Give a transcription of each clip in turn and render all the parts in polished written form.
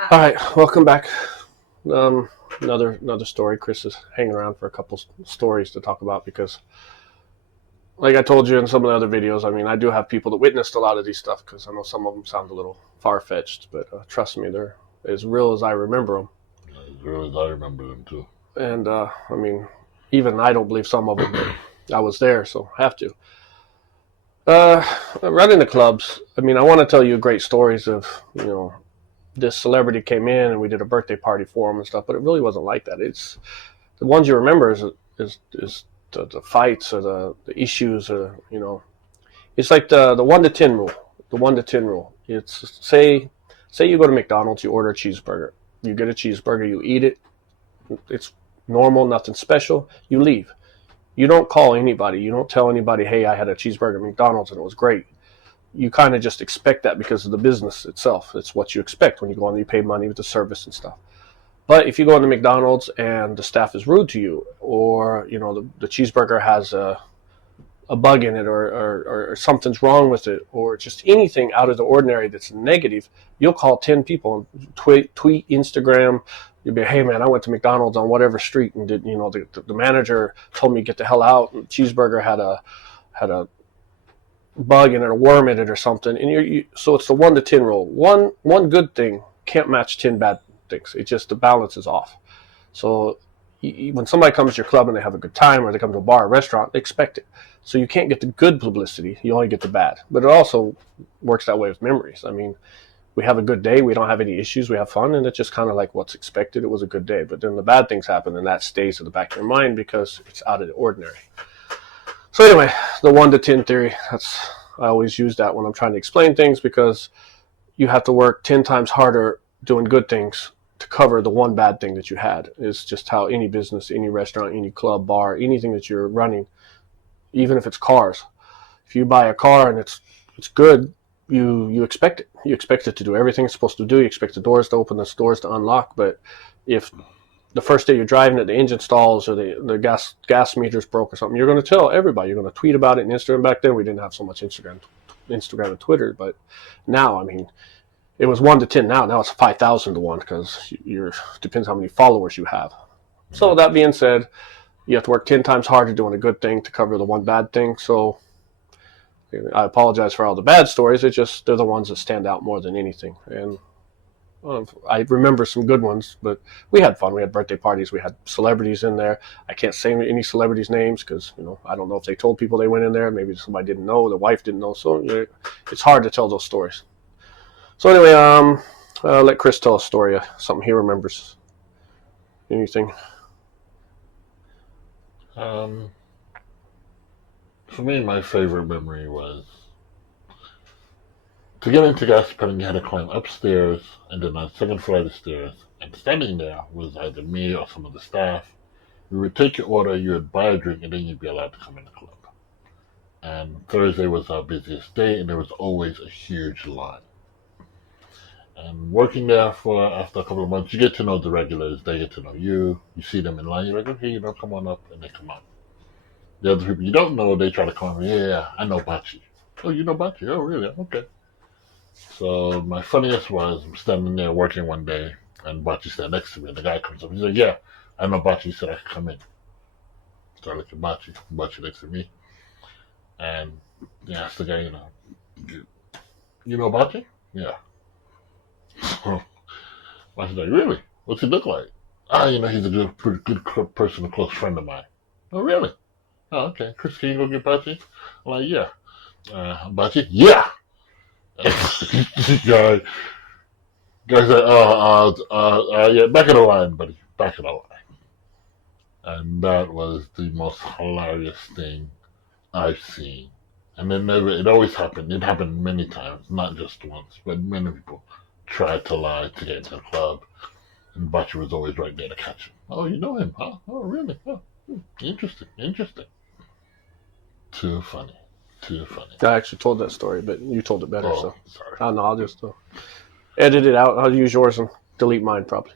All right, welcome back. Um, another story. Chris is hanging around for a couple stories to talk about because, like I told you in some of the other videos, I mean, I do have people that witnessed a lot of these stuff because I know some of them sound a little far fetched, but trust me, they're as real as I remember them. As real as I remember them too. And I mean, even I don't believe some of them, but I was there, so I have to. Uh, Running the clubs. I mean, I want to tell you great stories of this celebrity came in and we did a birthday party for him and stuff, but it really wasn't like that. It's the ones you remember is the fights or the issues or it's like the 1 to 10 rule. The 1 to 10 rule. It's say you go to McDonald's, you order a cheeseburger, you get a cheeseburger, you eat it. It's normal, nothing special. You leave. You don't call anybody. You don't tell anybody, hey, I had a cheeseburger at McDonald's and it was great. You kind of just expect that because of the business itself. It's what you expect when you go on. You pay money with the service and stuff. But if you go into McDonald's and the staff is rude to you, or the cheeseburger has a bug in it, or something's wrong with it, or just anything out of the ordinary that's negative, you'll call 10 people, tweet, Instagram. You'll be, hey man, I went to McDonald's on whatever street and did the manager told me to get the hell out. And cheeseburger had a bug in it, a worm in it, or something. And so it's the 1 to 10 rule. One good thing can't match 10 bad things. It just the balance is off. So when somebody comes to your club and they have a good time, or they come to a bar or restaurant, they expect it. So you can't get the good publicity. You only get the bad. But it also works that way with memories. I mean, we have a good day. We don't have any issues. We have fun. And it's just kind of like what's expected. It was a good day. But then the bad things happen, and that stays in the back of your mind because it's out of the ordinary. So anyway, the 1 to 10 theory, I always use that when I'm trying to explain things because you have to work 10 times harder doing good things to cover the one bad thing that you had. It's just how any business, any restaurant, any club, bar, anything that you're running, even if it's cars. If you buy a car and it's good, you expect it. You expect it to do everything it's supposed to do. You expect the doors to open, the doors to unlock. But if the first day you're driving it, the engine stalls or the gas meter's broke or something, you're going to tell everybody. You're going to tweet about it on Instagram. Back then, we didn't have so much Instagram and Twitter, but now, I mean, it was 1 to 10. Now it's 5,000 to 1 because you're depends how many followers you have. So that being said, you have to work 10 times harder doing a good thing to cover the one bad thing. So I apologize for all the bad stories. It's just they're the ones that stand out more than anything. And I remember some good ones, but we had fun. We had birthday parties. We had celebrities in there. I can't say any celebrities' names because I don't know if they told people they went in there. Maybe somebody didn't know. The wife didn't know. So it's hard to tell those stories. So anyway, let Chris tell a story of something he remembers. Anything? Um, for me, my favorite memory was to get into gas putting. You had to climb upstairs and then on the second flight of stairs. And standing there was either me or some of the staff. We would take your order, you would buy a drink, and then you'd be allowed to come in the club. And Thursday was our busiest day, and there was always a huge line. And working there for after a couple of months, you get to know the regulars. They get to know you. You see them in line. You're like, okay, come on up, and they come up. The other people you don't know, they try to come up. Yeah, I know Bachi. Oh, you know Bachi? Oh, really? Okay. So my funniest was I'm standing there working one day, and Bachi standing next to me, and the guy comes up. He's like, yeah, I know Bachi. He said I could come in. So I look at Bachi. Bachi next to me, and he asked the guy, you know Bachi? Yeah. Bachi's like, really? What's he look like? He's a pretty good person, a close friend of mine. Oh, really? Oh, okay. Chris, can you go get Bachi? I'm like, yeah. Bachi? Yeah! guy, Guy's like, yeah, back of the line, buddy. Back of the line. And that was the most hilarious thing I've seen. And it always happened. It happened many times, not just once, but many people tried to lie to get into the club. And Bachi was always right there to catch him. Oh, you know him, huh? Oh, really? Oh, interesting. Too funny. Too funny. I actually told that story, but you told it better. Oh, So sorry. I don't know. I'll just edit it out. I'll use yours and delete mine probably.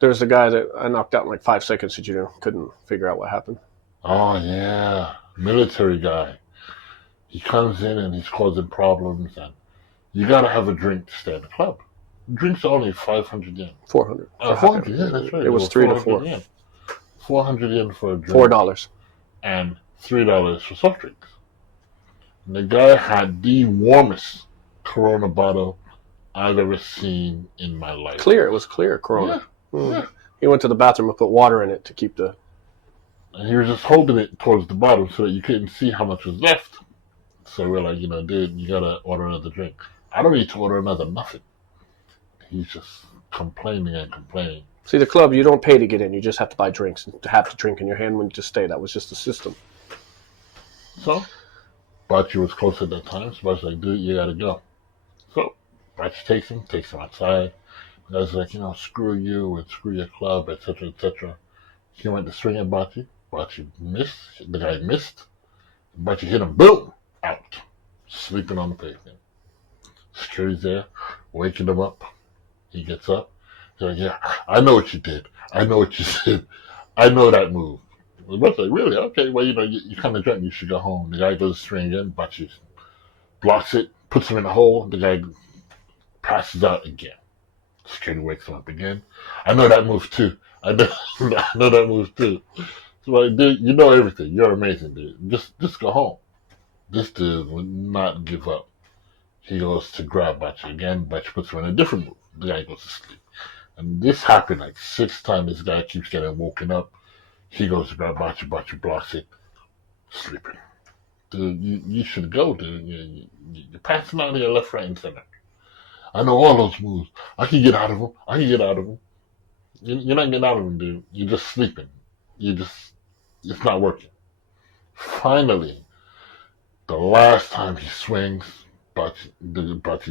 There's a guy that I knocked out in like 5 seconds that couldn't figure out what happened. Oh, yeah. Military guy. He comes in and he's causing problems, and you gotta have a drink to stay in the club. Drinks are only 500 yen. 400. 400, yeah, that's right. It was 3 to 400 4. yen. 400 yen for a drink. $4. And $3 for soft drinks. And the guy had the warmest Corona bottle I've ever seen in my life. Clear. It was clear Corona. Yeah. He went to the bathroom and put water in it to keep the... And he was just holding it towards the bottom so that you couldn't see how much was left. So we're like, dude, you gotta order another drink. I don't need to order another nothing. He's just complaining and complaining. See, the club, you don't pay to get in. You just have to buy drinks and to have the drink in your hand when you just stay. That was just the system. So, Bachi was close at that time. So Bachi's like, dude, you gotta go. So, Bachi takes him outside. The guy's like, screw you and screw your club, etc., etc. He went to swing at Bachi. Bachi missed. The guy missed. Bachi hit him. Boom! Out. Sleeping on the pavement. Security's there, waking him up. He gets up. He's like, yeah, I know what you did. I know what you did. I know that move. The boss like, really? Okay, well, you kind of drunk. You should go home. The guy goes to swing again. Bachi blocks it, puts him in a hole. The guy passes out again. Security wakes him up again. I know that move too. I know that move too. So like, dude, you know everything. You're amazing, dude. Just go home. This dude would not give up. He goes to grab Bachi again. Bachi puts him in a different move. The guy goes to sleep. And this happened like 6 times. This guy keeps getting woken up. He goes to grab Bachi. Bachi blocks it. Sleeping. Dude, you should go, dude. You're passing out here left, right, and center. I know all those moves. I can get out of them. You're not getting out of them, dude. You're just sleeping. It's not working. Finally, the last time he swings, Bachi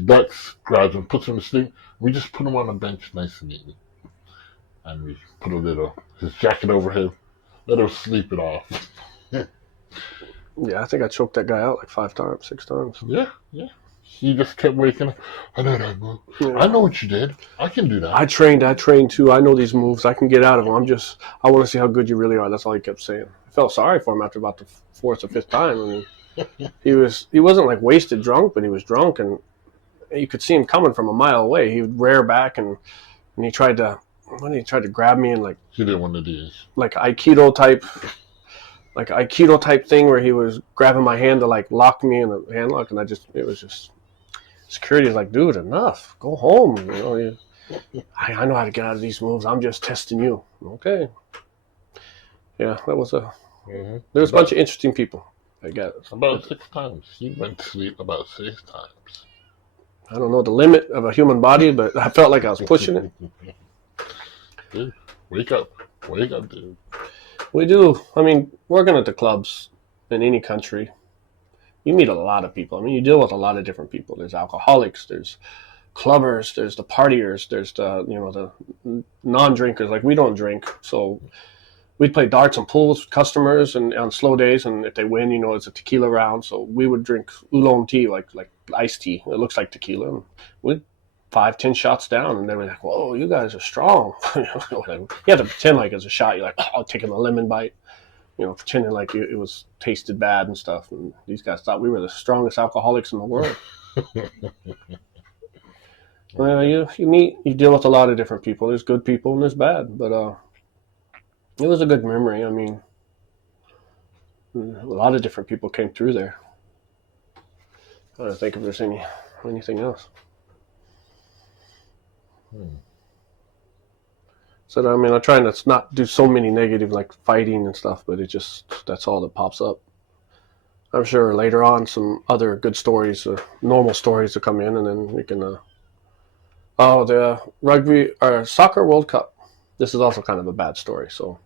ducks, grabs him, puts him to sleep. We just put him on the bench nice and neatly. And we put his jacket over him, let him sleep it off. Yeah, I think I choked that guy out like 5 times, 6 times. Yeah. He just kept waking up. I know that move. Yeah. I know what you did. I can do that. I trained too. I know these moves. I can get out of them. I want to see how good you really are. That's all he kept saying. I felt sorry for him after about the 4th or 5th time. I mean, he wasn't like wasted drunk, but he was drunk, and you could see him coming from a mile away. He would rear back, and he tried to grab me and like he did one of these like Aikido type thing where he was grabbing my hand to like lock me in a handlock, and it was just. Security is like, dude, enough. Go home. I know how to get out of these moves. I'm just testing you. Okay. Yeah, that was there was a bunch of interesting people. I got it. About 6 times. He went to sleep about 6 times. I don't know the limit of a human body, but I felt like I was pushing it. Dude, wake up, dude. We do. I mean, working at the clubs in any country, you meet a lot of people. I mean, you deal with a lot of different people. There's alcoholics, there's clubbers, there's the partiers, there's the non-drinkers. Like, we don't drink, so we'd play darts and pool with customers and on slow days, and if they win, it's a tequila round. So we would drink oolong tea, like iced tea. It looks like tequila. And we'd 5-10 shots down, and they were like, "Whoa, you guys are strong." You have to pretend like it's a shot. You're like, "Oh, taking a lemon bite." Pretending like it was tasted bad and stuff. And these guys thought we were the strongest alcoholics in the world. Well, you deal with a lot of different people. There's good people and there's bad, but it was a good memory. I mean, a lot of different people came through there. I don't think if there's anything else. So, I mean, I try to not do so many negative, like fighting and stuff, but that's all that pops up. I'm sure later on some other good stories, normal stories will come in, and then we can, the rugby, or soccer World Cup. This is also kind of a bad story, so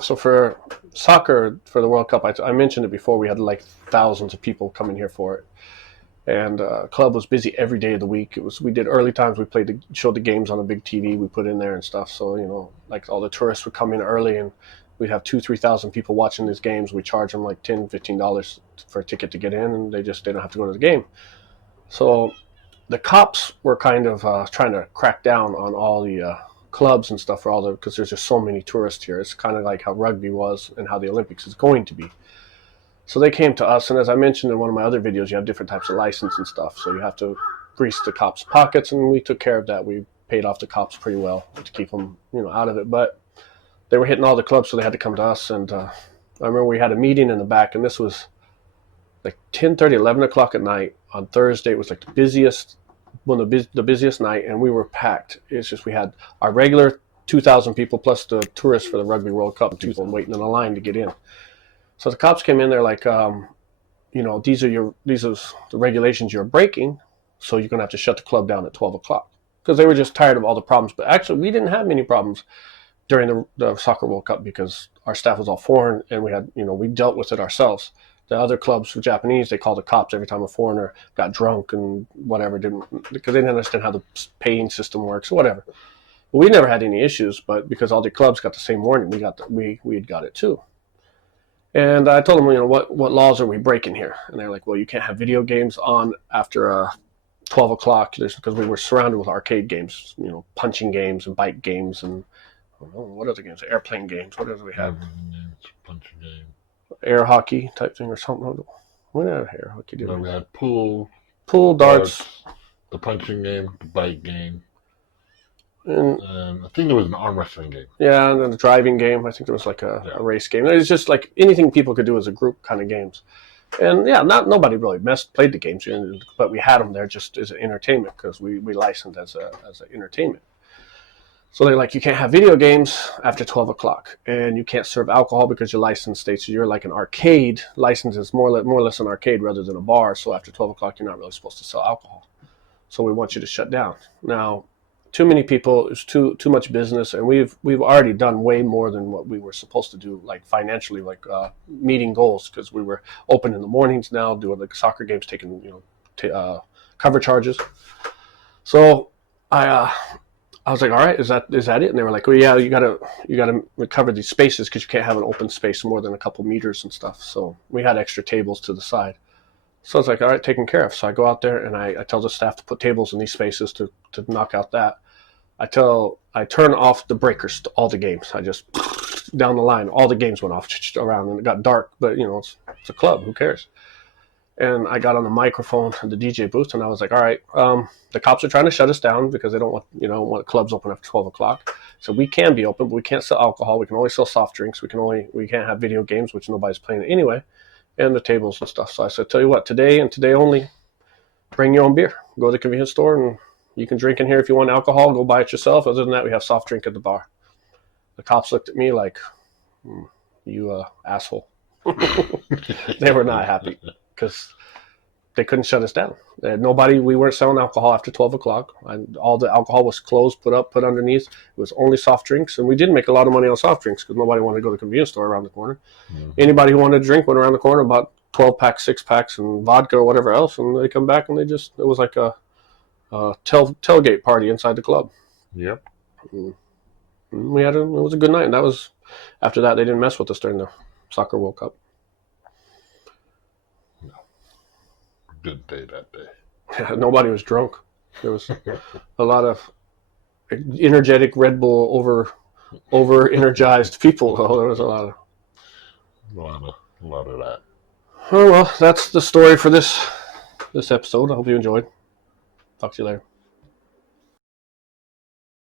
for soccer, for the World Cup, I mentioned it before, we had like thousands of people coming here for it. And club was busy every day of the week. We did early times. We showed the games on a big TV. We put in there and stuff. So like all the tourists would come in early, and we'd have 2,000-3,000 people watching these games. We charge them like $10-15 for a ticket to get in, and they don't have to go to the game. So the cops were kind of trying to crack down on all the clubs and stuff because there's just so many tourists here. It's kind of like how rugby was and how the Olympics is going to be. So they came to us, and as I mentioned in one of my other videos, you have different types of license and stuff. So you have to grease the cops' pockets, and we took care of that. We paid off the cops pretty well to keep them, out of it. But they were hitting all the clubs, so they had to come to us. And I remember we had a meeting in the back, and this was like 10:30, 11 o'clock at night on Thursday. It was like the busiest night, and we were packed. It's just we had our regular 2,000 people plus the tourists for the Rugby World Cup, people waiting in a line to get in. So the cops came in. They're like, these are the regulations you're breaking, so you're going to have to shut the club down at 12 o'clock. Because they were just tired of all the problems. But actually, we didn't have many problems during the Soccer World Cup because our staff was all foreign, and we had, we dealt with it ourselves. The other clubs, the Japanese, they called the cops every time a foreigner got drunk and whatever, because they didn't understand how the paying system works or whatever. But we never had any issues, but because all the clubs got the same warning, we had got it too. And I told them, what laws are we breaking here? And they're like, well, you can't have video games on after 12 o'clock because we were surrounded with arcade games, punching games and bike games and what other games? Airplane games. What else do we have? Punching game. Air hockey type thing or something. We didn't have air hockey, did we? We had pool, darts, the punching game, the bike game. And I think there was an arm wrestling game. Yeah, and then the driving game. I think there was like a race game. It was just like anything people could do as a group kind of games. And nobody really played the games, but we had them there just as an entertainment because we licensed as an entertainment. So they're like, you can't have video games after 12 o'clock, and you can't serve alcohol because your license states you're like an arcade. License is more or less an arcade rather than a bar. So after 12 o'clock, you're not really supposed to sell alcohol. So we want you to shut down. Now, too many people, it's too much business, and we've already done way more than what we were supposed to do, like financially, like meeting goals, because we were open in the mornings now, doing like soccer games, taking cover charges. So I was like, all right, is that it? And they were like, well, yeah, you gotta recover these spaces because you can't have an open space more than a couple meters and stuff. So we had extra tables to the side. So I was like, all right, taken care of. So I go out there and I tell the staff to put tables in these spaces to knock out that. I turn off the breakers to all the games. I just down the line, all the games went off around, and it got dark. But it's a club, who cares? And I got on the microphone in the DJ booth, and I was like, all right, the cops are trying to shut us down because they don't want clubs open after 12 o'clock. So we can be open, but we can't sell alcohol. We can only sell soft drinks. We can't have video games, which nobody's playing anyway, and the tables and stuff. So I said, tell you what, today and today only, bring your own beer. Go to the convenience store, and you can drink in here if you want alcohol. Go buy it yourself. Other than that, we have soft drink at the bar. The cops looked at me like, you asshole. They were not happy. Because they couldn't shut us down. We weren't selling alcohol after 12 o'clock. All the alcohol was closed, put underneath. It was only soft drinks. And we did make a lot of money on soft drinks because nobody wanted to go to the convenience store around the corner. Mm-hmm. Anybody who wanted to drink went around the corner, bought 12-packs, 6-packs, and vodka or whatever else. And they come back and it was like a tailgate party inside the club. Yep. And it was a good night. And after that, they didn't mess with us during the Soccer World Cup. Good day that day. Nobody was drunk. There was a lot of energetic Red Bull over energized people. Oh, there was a lot of that. Oh well, that's the story for this episode. I hope you enjoyed. Talk to you later.